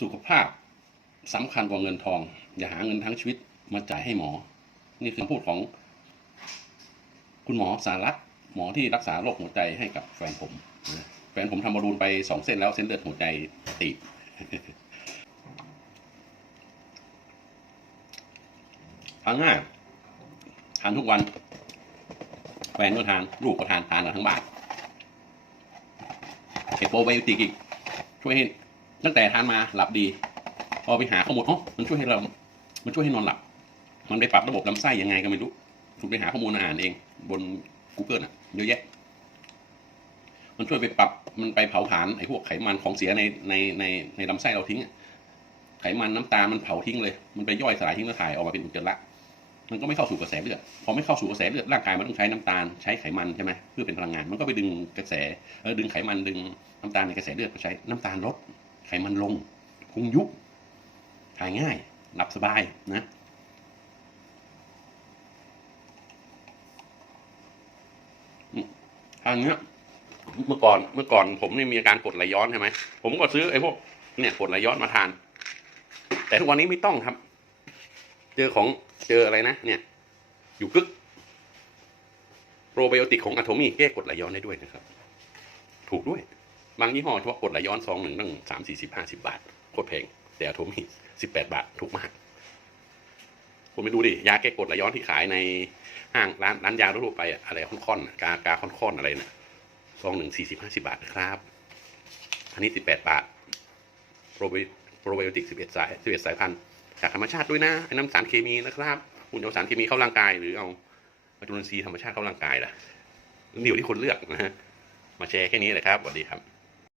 สุขภาพสำคัญกว่าเงินทอง อย่าหาเงินทั้งชีวิตมาจ่ายให้หมอ นี่คือคำพูดของคุณหมอสารัตหมอที่รักษาโรคหัวใจให้กับแฟนผมแฟนผมทำบอลลูนไปสองเส้นแล้วเส้นเลือดหัวใจตีบทานง่ายทานทุกวัน แฟนก็ทานลูกก็ทานทานกันทั้งบ้านเอโปไบโอติกอีกช่วยให้ ตั้งแต่ทานมาหลับดี พอไปหาข้อมูลอ๋อมันช่วยให้เรา มันช่วยให้นอนหลับ มันไปปรับระบบลำไส้ยังไงก็ไม่รู้ถูกไปหาข้อมูลอาหารเอง บน Google อะเยอะแยะ มันช่วยไปปรับมันไปเผาผลาญไอ้พวกไขมันของเสียในในในในลำไส้เราทิ้งไขมันน้ำตาลมันเผาทิ้งเลย มันไปย่อยสลายทิ้งแล้วถ่ายออกมาเป็นอุจจาระมันก็ไม่เข้าสู่กระแสเลือด พอไม่เข้าสู่กระแสเลือดร่างกายมันต้องใช้น้ำตาลใช้ไขมันใช่ไหมเพื่อเป็นพลังงาน มันก็ไปดึงกระแสเออดึงไขมันดึงน้ำตาลในกระแสเลือดมาใช้น้ำตาลลด ไขมันลงพุงยุบถ่ายง่าย หลับสบายนะทางเนี้ยเมื่อก่อนเมื่อก่อนผมนี่มีอาการกรดไหลย้อนใช่ไหมผมก็ซื้อไอ้พวกเนี่ยกรดไหลย้อนมาทาน แต่ทุกวันนี้ไม่ต้องครับ เจอของเจออะไรนะ เนี่ย อยู่กึกโปรไบโอติกของอะโทมี่แก้กดไหลย้อนได้ด้วยนะครับ ถูกด้วย บางยี่ห้อเฉพาะกดไหลย้อนซองหนึ่งตั้งสามสี่สิบห้าสิบาทโคตรแพงแต่อะโทมี่สิบแปดบาทถูกมากคุณไปดูดิยาแก้กดไหลย้อนที่ขายในห้างร้านร้านยาทั่วไปอะอะไรค่อนๆอะกากาค่อนๆอะไรเนี่ยซองหนึ่งสี่สิบห้าสิบาทนะครับ อันนี้สิบแปดบาทโปรไบโปรไบโอติกสิบเอ็ดสายสิบเอ็ดสายพันธุ์จากธรรมชาติด้วยนะไอ้น้ำสารเคมีนะครับคุณเอาสารเคมีเข้าร่างกายหรือเอาจุลินทรีย์ธรรมชาติเข้าร่างกายล่ะมันอยู่ที่คนเลือกนะฮะมาแชร์แค่นี้แหละครับสวัสดีครับ